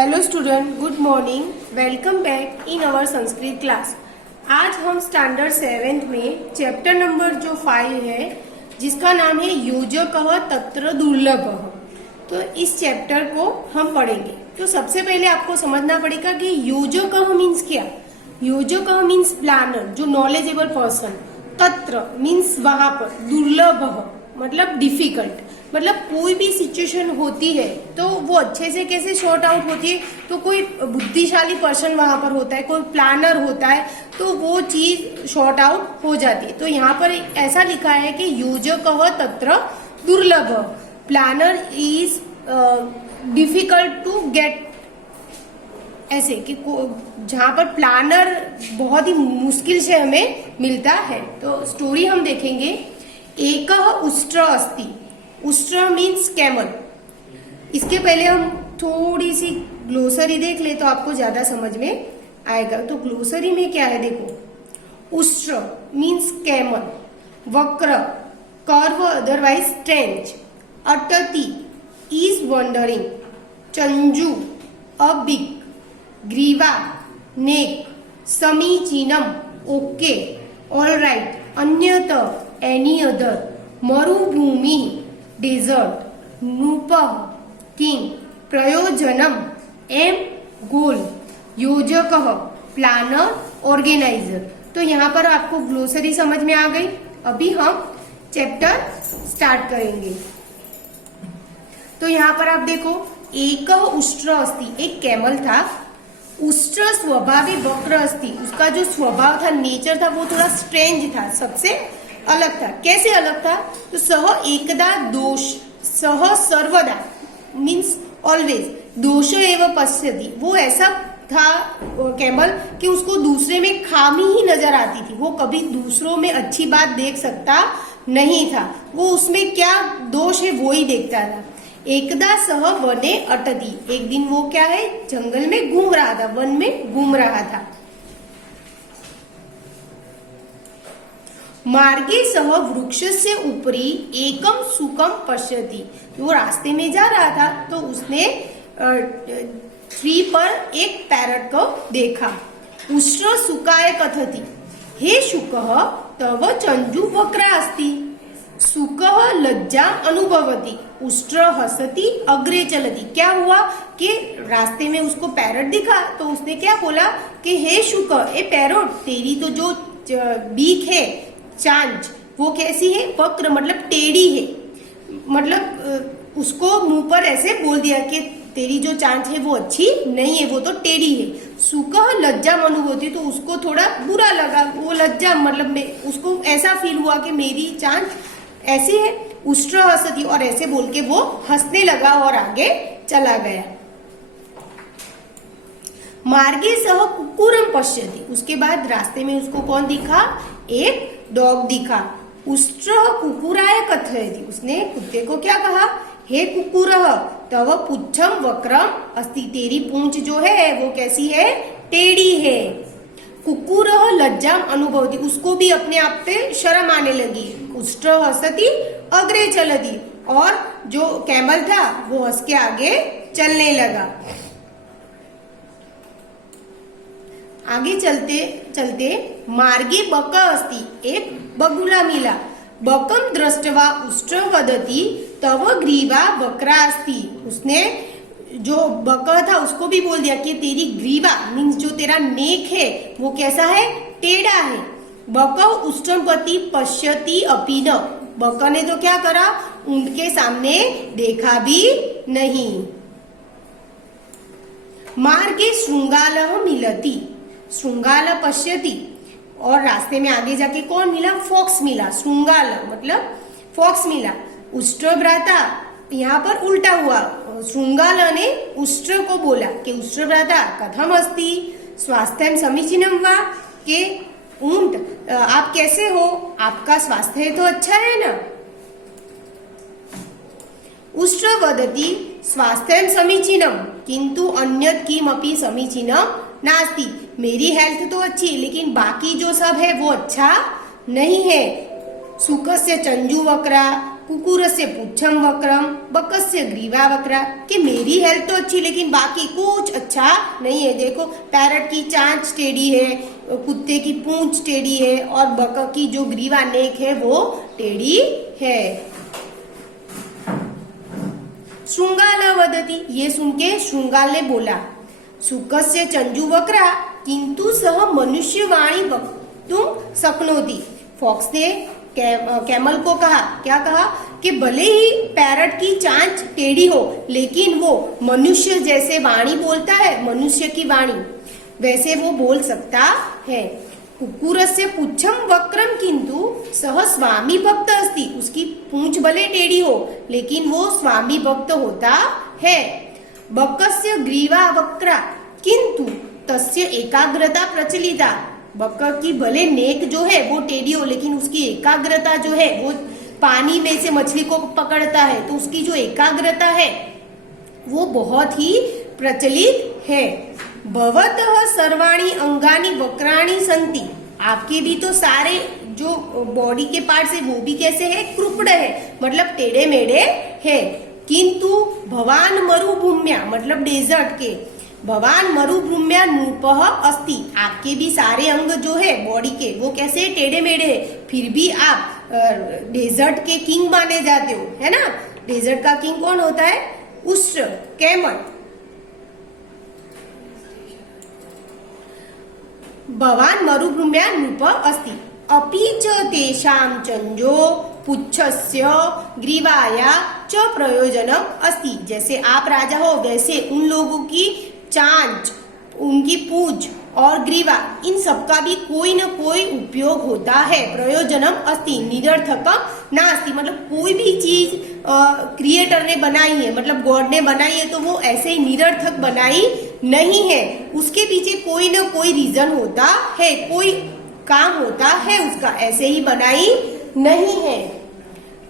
Hello student, good morning. Welcome back in our Sanskrit class. आज हम standard 7th में chapter number जो 5 है, जिसका नाम है योजकः तत्र दुर्लभः, तो इस चैप्टर को हम पढ़ेंगे। तो सबसे पहले आपको समझना पड़ेगा कि योजकः मीन्स क्या। योजकः मीन्स प्लानर, जो नॉलेजेबल पर्सन। तत्र मीन्स वहां पर। दुर्लभः मतलब डिफिकल्ट, मतलब कोई भी सिचुएशन होती है तो वो अच्छे से कैसे शॉर्ट आउट होती है। तो कोई बुद्धिशाली पर्सन वहां पर होता है, कोई प्लानर होता है, तो वो चीज शॉर्ट आउट हो जाती है। तो यहाँ पर ऐसा लिखा है कि योजकः तत्र दुर्लभ, planner is difficult to get. ऐसे कि जहां पर प्लानर बहुत ही मुश्किल से हमें मिलता है। तो स्टोरी हम देखेंगे। एकः उष्ट्र अस्ति। उष्ट्र मीन्स कैमल। इसके पहले हम थोड़ी सी ग्लोसरी देख ले तो आपको ज्यादा समझ में आएगा। तो ग्लोसरी में क्या है देखो। उष्ट्र मीन्स कैमल, वक्र कर्व अदरवाइज स्ट्रेंच, अटति इज वंडरिंग, चंजू अ बिग, ग्रीवा नेक, समीचीनम ओके ऑलराइट, अन्यत एनी अदर, मरुभूमि डेजर्ट, नूपः किंग, प्रयोजनम एम गोल, योजकः प्लानर ऑर्गेनाइजर। तो यहाँ पर आपको ग्लोसरी समझ में आ गई। अभी हम चैप्टर स्टार्ट करेंगे। तो यहाँ पर आप देखो, एकः उष्ट्र अस्ति, एक कैमल था। उष्ट्र स्वभावी वक्र अस्ति, उसका जो स्वभाव था, नेचर था, वो थोड़ा स्ट्रेंज था, सबसे अलग था। कैसे अलग था? तो सह एकदा दोष, सह सर्वदा मीन्स ऑलवेज, दोष एवं पश्यति, वो ऐसा था कैमल कि उसको दूसरे में खामी ही नजर आती थी। वो कभी दूसरों में अच्छी बात देख सकता नहीं था। वो उसमें क्या दोष है वो ही देखता था। एकदा सह वने अटति, एक दिन वो क्या है, जंगल में घूम रहा था, वन में घूम रहा था। मार्गे सह वृक्षस्य उपरि एकम सुकम पश्यति, वो रास्ते में जा रहा था तो उसने ट्री पर एक पैरट को देखा। उष्ट्र सुकाय कथति, हे शुकः तव चंजू वक्रा अस्ति, सुकः लज्जा अनुभवति, उष्ट्र हसति अग्रे चलति। क्या हुआ कि रास्ते में उसको पैरट दिखा तो उसने क्या बोला कि हे शुक, ए पैरट, तेरी तो जो बीक है, चांच, वो कैसी है, वक्र मतलब टेढ़ी है। मतलब उसको मुंह पर ऐसे बोल दिया कि तेरी जो चांच है वो अच्छी नहीं है, वो तो टेढ़ी है। सुकह लज्जा अनुभूति, तो उसको थोड़ा बुरा लगा, वो लज्जा मतलब उसको ऐसा फील हुआ कि मेरी चांच ऐसी है। उष्ट्र हसती, और ऐसे बोल के वो हंसने लगा और आगे चला गया। मार्गे सह कुक्कुरम पश्यति, उसके बाद रास्ते में उसको कौन दिखा, एक डॉग दिखा। उष्ट्र कुकुराय कथयति, उसने कुत्ते को क्या कहा, हे कुकुरः तव पुच्छम वक्रम अस्ति, तेरी पूंछ जो है वो कैसी है, टेढ़ी है। कुकुरः लज्जाम अनुभवति, उसको भी अपने आप पे शर्म आने लगी। उष्ट्र हसति अग्रे चलति, और जो कैमल था वो हंस के आगे चलने लगा। आगे चलते चलते मार्गे बक अस्ति, एक बगुला मिला। बकम दृष्टवा उष्ट्र वदति तव ग्रीवा वक्रा अस्ति, उसने जो बक था उसको भी बोल दिया कि तेरी ग्रीवा मीन्स जो तेरा नेक है वो कैसा है, टेढ़ा है। बक उष्ट्रपति पश्यति अपि न, बक ने तो क्या करा, उनके सामने देखा भी नहीं। मार्गे श्रृंगालः मिलति, श्रृंगाल पश्यति, और रास्ते में आगे जाके कौन मिला, फॉक्स मिला। श्रृंगाल मतलब फॉक्स मिला। उष्ट्र भ्राता, यहाँ पर उल्टा हुआ, श्रृंगाल ने उष्ट्र को बोला कि उष्ट्र भ्राता कथम अस्ति स्वास्थ्यम समीचीनम वा, के ऊंट आप कैसे हो, आपका स्वास्थ्य तो अच्छा है ना। उष्ट्र वदति स्वास्थ्यम समीचीनम किंतु अन्यत् किमपि समीचीनम नास्ति, मेरी हेल्थ तो अच्छी है लेकिन बाकी जो सब है वो अच्छा नहीं है। सुकस्य चंजू वक्रा, कुकुरस्य पुच्छम वक्रम, बकस्य ग्रीवा वक्रा, कि मेरी हेल्थ तो अच्छी लेकिन बाकी कुछ अच्छा नहीं है। देखो पैरट की चांच टेढ़ी है, कुत्ते की पूंछ टेढ़ी है और बक की जो ग्रीवा नेक है वो टेढ़ी है। श्रृंगाल वदति, ये सुन के श्रृंगाल ने बोला, शुकस्य चंजू वक्रा किंतु सह मनुष्य वाणी वक्तुम शक्नोति। फॉक्स ने कैमल को कहा, क्या कहा, कि भले ही पैरट की चांच टेढ़ी हो लेकिन वो मनुष्य जैसे वाणी बोलता है, मनुष्य की वाणी वैसे वो बोल सकता है। कुकुरस्य पुच्छम वक्रम किंतु सह स्वामी भक्त अस्ति, उसकी पूंछ भले टेढ़ी हो लेकिन वो स्वामी भक्त होता है। बकस्य ग्रीवा वक्रा किंतु तस्य एकाग्रता प्रचलिता, बक की भले नेक जो है वो टेढ़ी हो लेकिन उसकी एकाग्रता जो है वो पानी में से मछली को पकड़ता है तो उसकी जो एकाग्रता है वो बहुत ही प्रचलित है। भवतः सर्वाणि अंगानि वक्राणि संति, आपके भी तो सारे जो बॉडी के पार्ट्स है वो भी कैसे है, क्रुप्ड है, मतलब टेढ़े मेढ़े है। किंतु भवान मरुभूम्या, मतलब डेजर्ट के, भवान मरुभूम्या नूपः अस्ति, आपके भी सारे अंग जो है बॉडी के वो कैसे टेढ़े मेढ़े है, फिर भी आप डेजर्ट के किंग माने जाते हो, है ना। डेजर्ट का किंग कौन होता है, उष्ट, कैमल। भवान मरुभूम्या नूपः अस्ति अपि च तेषां चंजो पुच्छस्य ग्रीवाया च प्रयोजनम अस्ति, जैसे आप राजा हो वैसे उन लोगों की चांच, उनकी पूंछ और ग्रीवा, इन सबका भी कोई न कोई उपयोग होता है। प्रयोजनम अस्ति निरर्थकम नास्ति, मतलब कोई भी चीज क्रिएटर ने बनाई है, मतलब गॉड ने बनाई है तो वो ऐसे ही निरर्थक बनाई नहीं है, उसके पीछे कोई न कोई रीजन होता है, कोई काम होता है उसका, ऐसे ही बनाई नहीं है।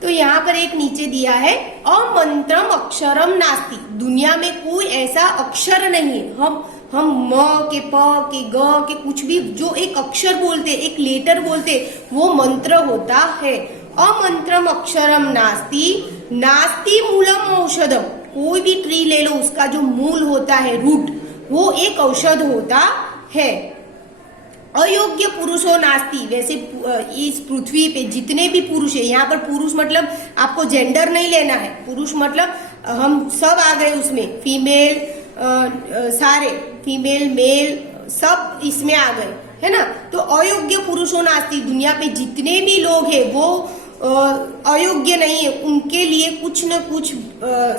तो यहाँ पर एक नीचे दिया है, अमंत्रम अक्षरम नास्ति, दुनिया में कोई ऐसा अक्षर नहीं है। हम म के प के ग के कुछ भी जो एक अक्षर बोलते, एक लेटर बोलते, वो मंत्र होता है। अमंत्रम अक्षरम नास्ति, नास्ति मूलम औषधम, कोई भी ट्री ले लो उसका जो मूल होता है, रूट, वो एक औषध होता है। अयोग्य पुरुषो नास्ति, वैसे इस पृथ्वी पे जितने भी पुरुष है, यहाँ पर पुरुष मतलब आपको जेंडर नहीं लेना है, पुरुष मतलब हम सब आ गए उसमें, फीमेल सारे, फीमेल मेल सब इसमें आ गए, है ना। तो अयोग्य पुरुषो नास्ति, दुनिया पे जितने भी लोग हैं वो अयोग्य नहीं है, उनके लिए कुछ न कुछ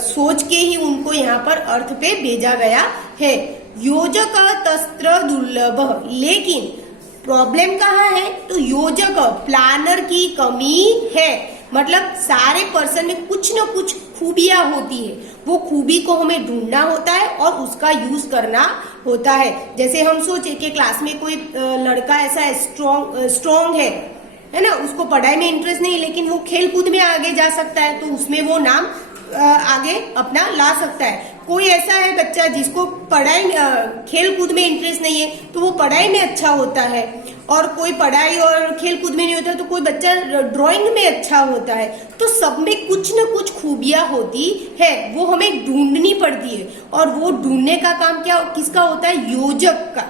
सोच के ही उनको यहाँ पर अर्थ पे भेजा गया है। योजक तस्त्र दुर्लभ, लेकिन प्रॉब्लम कहाँ है, तो योजक प्लानर की कमी है, मतलब सारे पर्सन में कुछ न कुछ खूबियां होती है, वो खूबी को हमें ढूंढना होता है और उसका यूज करना होता है। जैसे हम सोचे कि क्लास में कोई लड़का ऐसा स्ट्रॉन्ग है ना, उसको पढ़ाई में इंटरेस्ट नहीं लेकिन वो खेल कूद में आगे जा सकता है, तो उसमें वो नाम आगे अपना ला सकता है। कोई ऐसा है बच्चा जिसको पढ़ाई खेल कूद में इंटरेस्ट नहीं है तो वो पढ़ाई में अच्छा होता है, और कोई पढ़ाई और खेल कूद में नहीं होता तो कोई बच्चा ड्राइंग में अच्छा होता है। तो सब में कुछ न कुछ खूबियां होती है, वो हमें ढूंढनी पड़ती है, और वो ढूंढने का काम क्या किसका होता है, योजक का,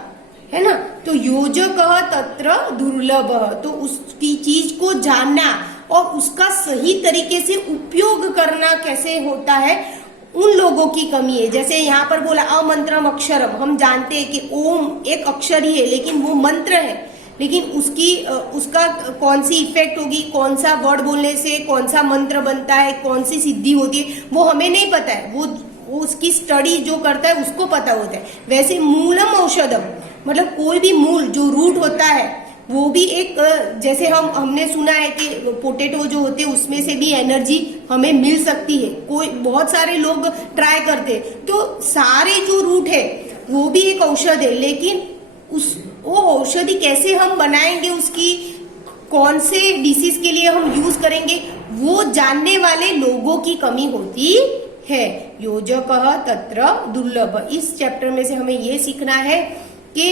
है ना। तो योजक तत्र दुर्लभ, तो उसकी चीज को जानना और उसका सही तरीके से उपयोग करना कैसे होता है, उन लोगों की कमी है। जैसे यहाँ पर बोला अमंत्रम अक्षरम, हम जानते हैं कि ओम एक अक्षर ही है लेकिन वो मंत्र है, लेकिन उसका कौन सी इफेक्ट होगी, कौन सा वर्ड बोलने से कौन सा मंत्र बनता है, कौन सी सिद्धि होती है, वो हमें नहीं पता है, वो उसकी स्टडी जो करता है उसको पता होता है। वैसे मूलम औषधम, मतलब कोई भी मूल जो रूट होता है वो भी एक, जैसे हमने सुना है कि पोटैटो जो होते हैं उसमें से भी एनर्जी हमें मिल सकती है, कोई बहुत सारे लोग ट्राई करते हैं, तो सारे जो रूट है वो भी एक औषध है, लेकिन वो औषधि कैसे हम बनाएंगे, उसकी कौन से डिसीज के लिए हम यूज करेंगे, वो जानने वाले लोगों की कमी होती है। योजक तत्र दुर्लभ, इस चैप्टर में से हमें ये सीखना है कि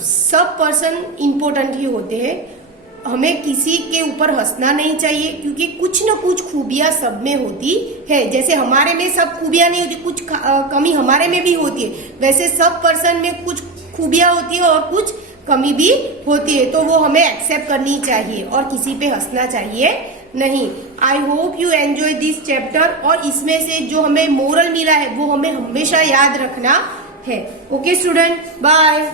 सब पर्सन इम्पोर्टेंट ही होते हैं, हमें किसी के ऊपर हंसना नहीं चाहिए, क्योंकि कुछ न कुछ खूबियां सब में होती है। जैसे हमारे में सब खूबियां नहीं होती, कुछ कमी हमारे में भी होती है, वैसे सब पर्सन में कुछ खूबियां होती है और कुछ कमी भी होती है, तो वो हमें एक्सेप्ट करनी चाहिए और किसी पे हंसना चाहिए नहीं। I hope you enjoy this chapter, और इसमें से जो हमें मोरल मिला है वो हमें हमेशा याद रखना है। Okay student, bye.